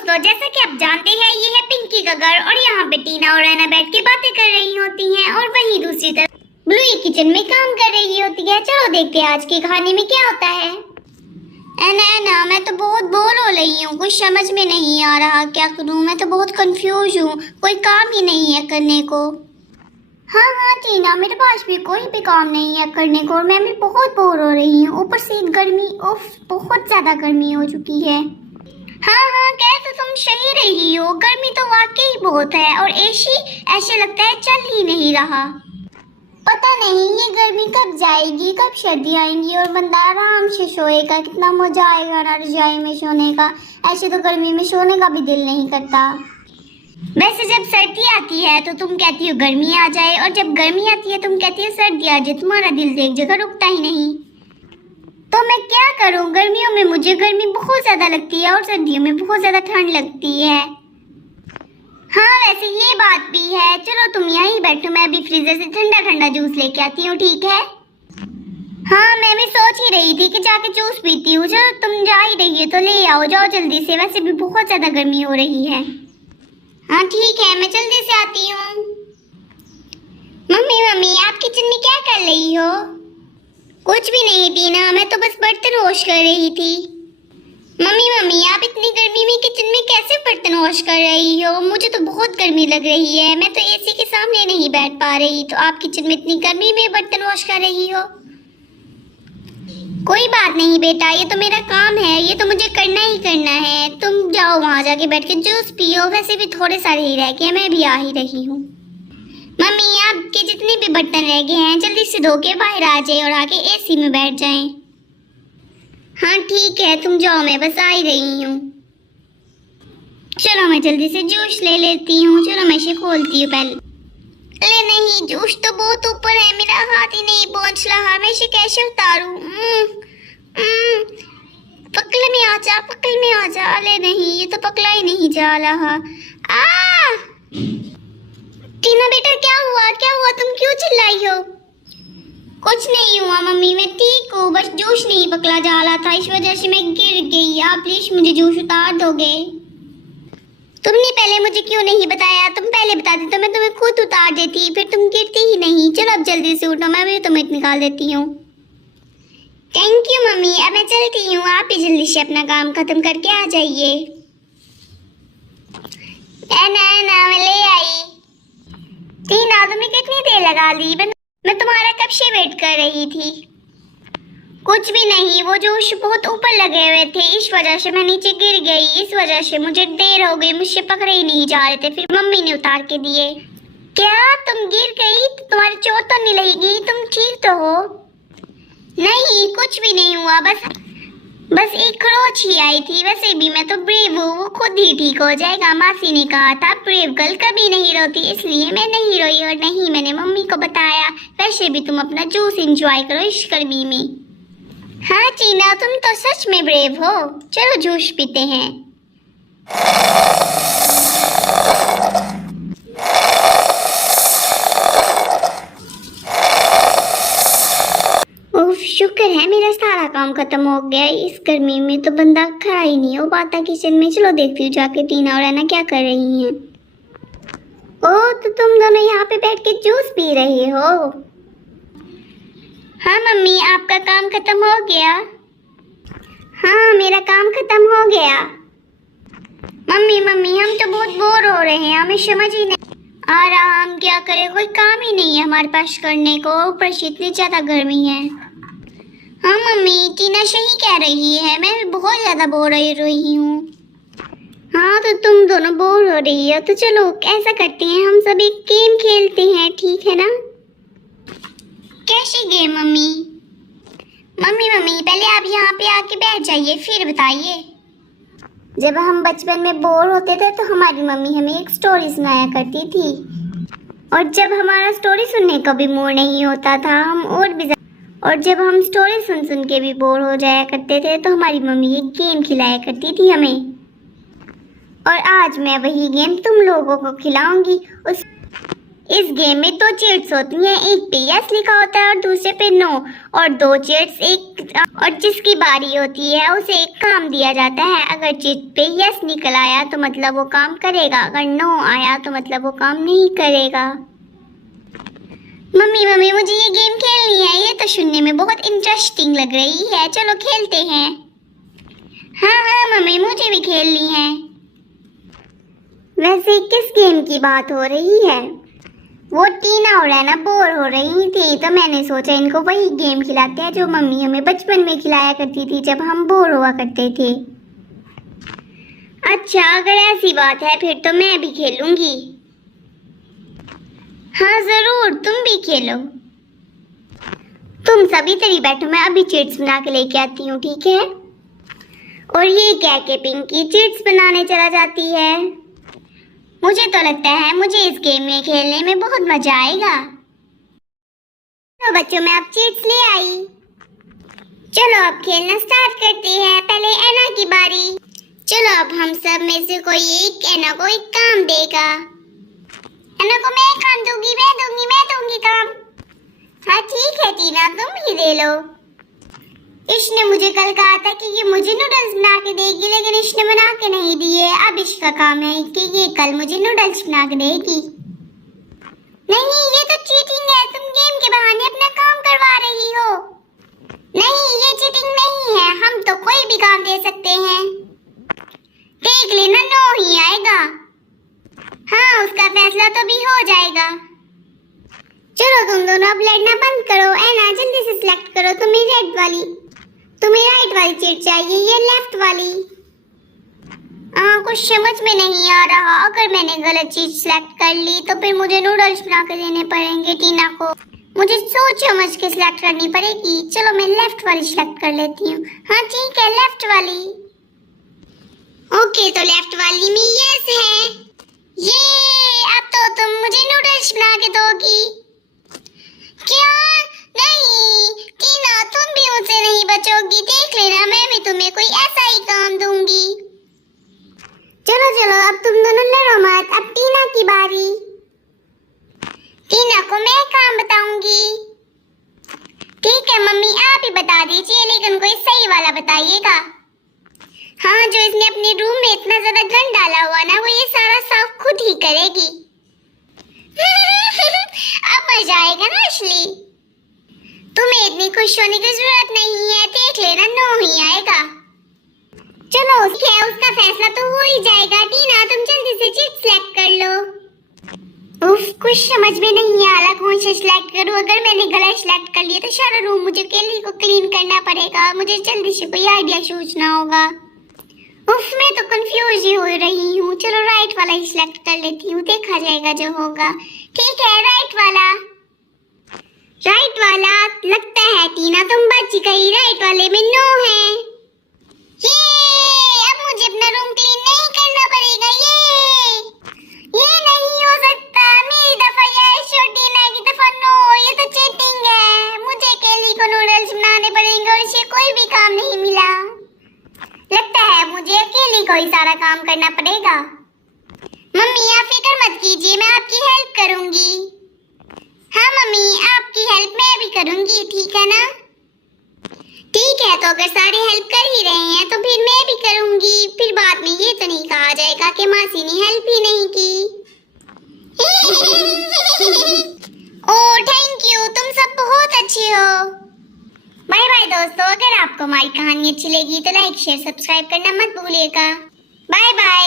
दोस्तों, जैसा कि आप जानते हैं ये है पिंकी का घर और यहाँ पे टीना और ऐना बैठ के बातें कर रही होती हैं और वहीं दूसरी तरफ ब्लूई किचन में काम कर रही होती है। चलो देखते हैं आज की कहानी में क्या होता है। ऐना मैं तो बहुत बोर हो रही हूँ, कुछ समझ में नहीं आ रहा क्या करूँ। मैं तो बहुत कंफ्यूज हूँ, कोई काम ही नहीं है करने को। हाँ टीना, मेरे पास भी कोई भी काम नहीं है करने को और मैं भी बहुत बोर हो रही हूँ। ऊपर से गर्मी, उफ, बहुत ज्यादा गर्मी हो चुकी है। हाँ कह तो तुम सही रही हो, गर्मी तो वाकई बहुत है और एसी ऐसे लगता है चल ही नहीं रहा। पता नहीं ये गर्मी कब जाएगी, कब सर्दी आएंगी और बंदा आराम से सोएगा। कितना मजा आएगा ना रजाई में सोने का। ऐसे तो गर्मी में सोने का भी दिल नहीं करता। वैसे जब सर्दी आती है तो तुम कहती हो गर्मी आ जाए और जब गर्मी आती है तुम कहती हो सर्दी आ जाए। तुम्हारा दिल तो एक जगह रुकता ही नहीं। तो मैं क्या करूं, गर्मियों में मुझे गर्मी बहुत ज्यादा लगती है और सर्दियों में बहुत ज्यादा ठंड लगती है। हाँ वैसे ये बात भी है। चलो तुम यहीं बैठो, मैं अभी फ्रीजर से ठंडा ठंडा जूस लेके आती हूँ, ठीक है? हाँ मैं भी सोच ही रही थी कि जाके जूस पीती हूँ। चलो तुम जा ही रही है तो ले आओ, जाओ जल्दी से। वैसे भी बहुत ज्यादा गर्मी हो रही है। हाँ ठीक है, मैं जल्दी से आती हूँ। मम्मी आप किचन में क्या कर रही हो? कुछ भी नहीं टीना, मैं तो बस बर्तन वॉश कर रही थी। मम्मी आप इतनी गर्मी में किचन में कैसे बर्तन वॉश कर रही हो? मुझे तो बहुत गर्मी लग रही है, मैं तो एसी के सामने नहीं बैठ पा रही, तो आप किचन में इतनी गर्मी में बर्तन वॉश कर रही हो? कोई बात नहीं बेटा, ये तो मेरा काम है, ये तो मुझे करना ही करना है। तुम जाओ वहाँ जाके बैठ के जूस पियो। वैसे भी थोड़े सारे ही रह गए, मैं भी आ ही रही हूँ। मम्मी आपके जितने भी बर्तन रह गए हैं जल्दी से धो के बाहर आ जाए और आके एसी में बैठ जाएं। हाँ ठीक है, तुम जाओ, मैं बस आ ही रही हूँ। चलो मैं जल्दी से जूस ले लेती हूँ। चलो मैं इसे खोलती हूँ पहले। अरे नहीं, जूस तो बहुत ऊपर है, मेरा हाथ ही नहीं पहुँच रहा। मैं इसे कैसे उतारूँ? पकड़ में आ जा, पकड़ में आ जा। अरे नहीं, ये तो पकड़ा ही नहीं जा रहा। टीना बेटा क्या हुआ, तुम क्यों चिल्लाई हो? कुछ नहीं हुआ मम्मी, मैं ठीक हूँ, बस जूस नहीं पकड़ा जा रहा था, इस वजह से मैं गिर गई। आप प्लीज मुझे जूस उतार दोगे? तुमने पहले मुझे क्यों नहीं बताया? तुम पहले बताती तो मैं तुम्हें खुद उतार देती, फिर तुम गिरती ही नहीं। चलो अब जल्दी से उठो, मैं भी तुम्हें निकाल देती हूँ। थैंक यू मम्मी, अब मैं चलती हूँ, आप भी जल्दी से अपना काम खत्म करके आ जाइए। ऐना मैं ले आई। टीना तुमने कितनी देर लगा ली? मैं तुम्हारा कब से वेट कर रही थी। कुछ भी नहीं, वो जूस बहुत ऊपर लगे हुए थे, इस वजह से मैं नीचे गिर गई। इस वजह से मुझे देर हो गई, मुझसे पकड़े ही नहीं जा रहे थे, फिर मम्मी ने उतार के दिए। क्या तुम गिर गई? तुम्हारी चोट तो नहीं लगी? तुम ठीक तो हो? नहीं कुछ भी नहीं हुआ, बस एक खरोच ही आई थी। वैसे भी मैं तो ब्रेव हूँ, वो खुद ही ठीक हो जाएगा। मासी ने कहा था ब्रेव गर्ल कभी नहीं रोती, इसलिए मैं नहीं रोई और नहीं मैंने मम्मी को बताया। वैसे भी तुम अपना जूस एंजॉय करो इस गर्मी में। हाँ टीना तुम तो सच में ब्रेव हो। चलो जूस पीते हैं। शुक्र है मेरा सारा काम खत्म हो गया। इस गर्मी में तो बंदा खड़ा ही नहीं हो पाता किचन में। चलो देखती हूँ जाके टीना और ऐना क्या कर रही हैं। ओह तो तुम दोनों यहाँ पे बैठ के जूस पी रहे हो? हाँ मम्मी, आपका काम खत्म हो गया? हाँ मेरा काम खत्म हो गया। मम्मी हम तो बहुत बोर हो रहे हैं, हमें समझ ही नहीं आ रहा हम क्या करें। कोई काम ही नहीं है हमारे पास करने को, ऊपर से इतनी ज्यादा गर्मी है। हाँ मम्मी टीना सही कह रही है, मैं भी बहुत ज्यादा बोर हो रही हूँ। हाँ तो तुम दोनों बोर हो रही हो तो चलो ऐसा करते हैं, हम सब एक गेम खेलते हैं, ठीक है ना? कैसी गेम मम्मी? मम्मी पहले आप यहाँ पे आके बैठ जाइए फिर बताइए। जब हम बचपन में बोर होते थे तो हमारी मम्मी हमें एक स्टोरी सुनाया करती थी और जब हमारा स्टोरी सुनने का भी मूड नहीं होता था और जब हम स्टोरी सुन के भी बोर हो जाया करते थे तो हमारी मम्मी एक गेम खिलाया करती थी हमें। और आज मैं वही गेम तुम लोगों को खिलाऊंगी। इस गेम में 2 चीट्स होती हैं, एक पे यस लिखा होता है और दूसरे पे नो, और 2 चीट्स एक और जिसकी बारी होती है उसे एक काम दिया जाता है। अगर चीट पे यस निकल आया तो मतलब वो काम करेगा, अगर नो आया तो मतलब वो काम नहीं करेगा। मम्मी मम्मी मुझे ये गेम खेलनी है, ये तो सुनने में बहुत इंटरेस्टिंग लग रही है, चलो खेलते हैं। हाँ हाँ मम्मी मुझे भी खेलनी है। वैसे किस गेम की बात हो रही है? वो टीना और रैना बोर हो रही थी तो मैंने सोचा इनको वही गेम खिलाते हैं जो मम्मी हमें बचपन में खिलाया करती थी जब हम बोर हुआ करते थे। अच्छा अगर ऐसी बात है फिर तो मैं भी खेलूंगी। हाँ जरूर तुम भी खेलो। तुम सभी तरी बैठो, मैं अभी चिट्स बना के लेके आती हूँ, ठीक है? और ये कह के पिंकी चिट्स बनाने चला जाती है। मुझे तो लगता है मुझे इस गेम में खेलने में बहुत मजा आएगा। तो बच्चों मैं अब चिट्स ले आई, चलो अब खेलना स्टार्ट करते हैं। पहले एना की बारी। चलो अब हम सब में से कोई एक एना को एक काम देगा। एना को मैं काम दूंगी, मैं दूंगी काम। हाँ ठीक है टीना तुम ही दे लो। इसने मुझे कल कहा था कि ये मुझे नूडल्स बना के देगी, लेकिन इसने बना के नहीं दिए। अब इसका काम है कि ये कल मुझे नूडल्स बना के देगी। नहीं ये तो चीटिंग है, तुम गेम के बहाने अपना काम करवा रही हो। नहीं ये चीटिंग नहीं है, हम तो कोई भी काम दे सकते हैं। देख लेना नो ही आएगा। हाँ उसका फैसला तो भी हो जाएगा। चलो तुम दोनों अब लड़ना बंद करो। एना जल्दी से सिलेक्ट करो, तुम्हें रेड वाली, तुम्हें राइट वाली चीट चाहिए, ये लेफ्ट वाली। कुछ समझ में नहीं आ रहा, अगर मैंने गलत चीज सिलेक्ट कर ली तो फिर मुझे नूडल्स बना के देने पड़ेंगे टीना को। मुझे सोच समझ के सिलेक्ट करनी पड़ेगी। चलो मैं लेफ्ट वाली सिलेक्ट कर लेती हूँ। हाँ ठीक है लेफ्ट वाली। ओके तो लेफ्ट वाली में यस है। ये अब तो तुम मुझे नूडल्स बना के दोगी। क्या? नहीं टीना तुम भी मुझसे नहीं बचोगी, देख लेना मैं भी तुम्हें कोई ऐसा ही काम दूंगी। चलो चलो अब तुम दोनों लड़ो मत, अब टीना की बारी। टीना को मैं काम बताऊंगी। ठीक है मम्मी आप ही बता दीजिए, लेकिन कोई सही वाला बताइएगा। हाँ जो इसने अपने रूम में इतना ज्यादा गंद डाला हुआ ना, वो ये सारा साफ खुद ही करेगी। अब मजा आएगा ना असली। तुम्हें इतनी खुश होने की जरूरत नहीं है, देख लेना नो ही आएगा। चलो उसका फैसला तो हो ही जाएगा। टीना तुम जल्दी से चीट सिलेक्ट कर लो। उफ कुछ समझ में नहीं आ रहा कौन सा सिलेक्ट करूं। अगर मैंने गलत सिलेक्ट कर लिया तो सारा रूम मुझे केली को क्लीन करना पड़ेगा। मुझे जल्दी से कोई आइडिया सोचना होगा। उफ मैं तो कंफ्यूज ही हो रही हूँ। चलो राइट वाला ही सिलेक्ट कर लेती हूँ, देखा जाएगा जो होगा। ठीक है राइट वाला। राइट वाला लगता है टीना तुम बच गई, राइट वाले में नो है। ये अब मुझे अपना रूम क्लीन नहीं करना पड़ेगा। ये नहीं हो सकता, मेरी दफा यस और टीना की दफा नो। ये तो चीटिंग है। मुझे केली को नूडल्स बनाने पड़ेंगे और इसे कोई भी काम नहीं मिला। लगता है मुझे अकेली को ही सारा काम करना पड़ेगा। मम्मी आप फिक्र मत कीजिए, मैं आपकी हेल्प करूंगी। हाँ मम्मी आपकी हेल्प मैं भी करूंगी, ठीक है ना? ठीक है तो अगर सारे हेल्प कर ही रहे हैं तो फिर मैं भी करूंगी। फिर बाद में ये तो नहीं कहा जाएगा कि मासी ने हेल्प ही नहीं की। ओह थैंक यू, तुम सब बहुत अच्छे हो। बाय बाय दोस्तों, अगर आपको हमारी कहानी अच्छी लगी तो लाइक शेयर सब्सक्राइब करना मत भूलिएगा। Bye bye.